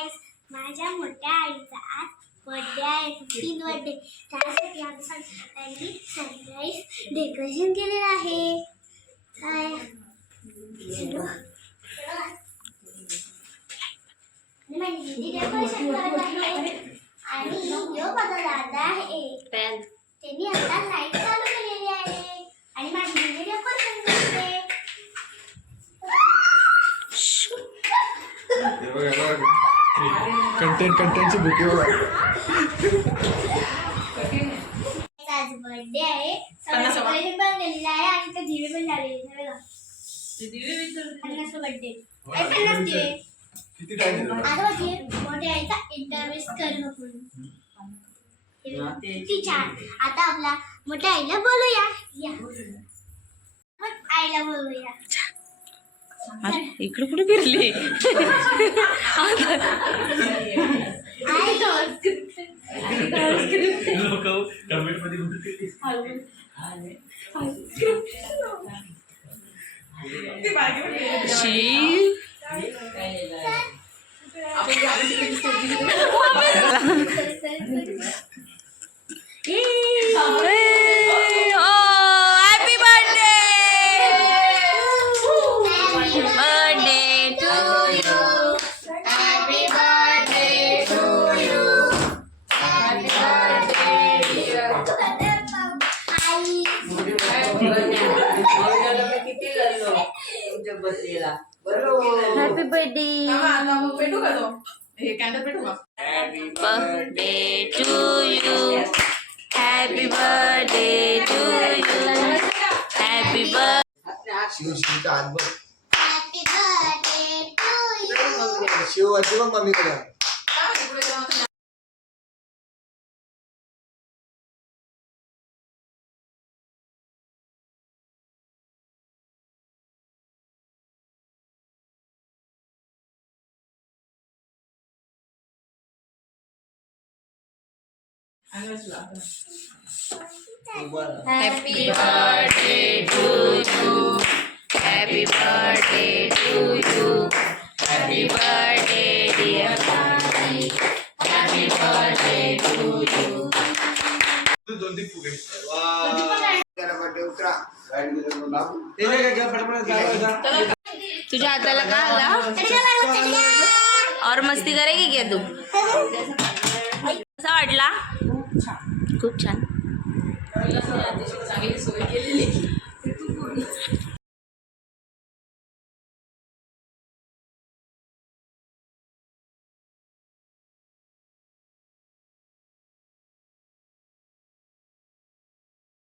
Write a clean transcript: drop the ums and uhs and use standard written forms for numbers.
गाईस, माझ्या मोठ्या आईचा आज बर्थडे आहे, 15th बर्थडे. त्यासाठी आम्ही सगळ्यांनी सरप्राईज डेकोरेशन केलेलं आहे. काय माझी दीदी डेकोरेशन करत आहे आणि यो माझा दादा आहे. त्यांनी आता लाईट चालू केलेली आहे आणि माझी दीदी डेकोरेशन करते. कंटेंटची बुके बघा. आज बर्थडे आहे, डेकोरेशन पण केलेलं आहे आणि ते दिवे पण लावलेले आहे बघा. 50 बर्थडे 50 दिवे. किती टाइम दिला? आता बघिए मोठ्या आईचा इंटरव्ह्यू करू आपण. किती छान. आता आपला मोठ्या आईला बोलूया. या मग आईला बोलूया. अरे इकडे कुठे फिरली? Happy birthday. पेटू का तो? हे कॅन्डल पेटू का? Birthday to you. Happy birthday to you. Happy birthday. शिवचा हात बघ. Happy birthday to you. Shiv वाची बघ मम्मीकडे. Happy birthday to you. Happy birthday to you. Happy birthday dear Mami. Happy birthday to you. दोन तीन फुगे. वाह. तेरा बर्थडे उतरा. गाइड दे दो बाबू. तेरे का क्या पटपट जाएगा? तुझ्या हाताला का आला? और मस्ती करेगी क्या तू? कसा वाटला? खूप छान. चांगली सोय केलेली.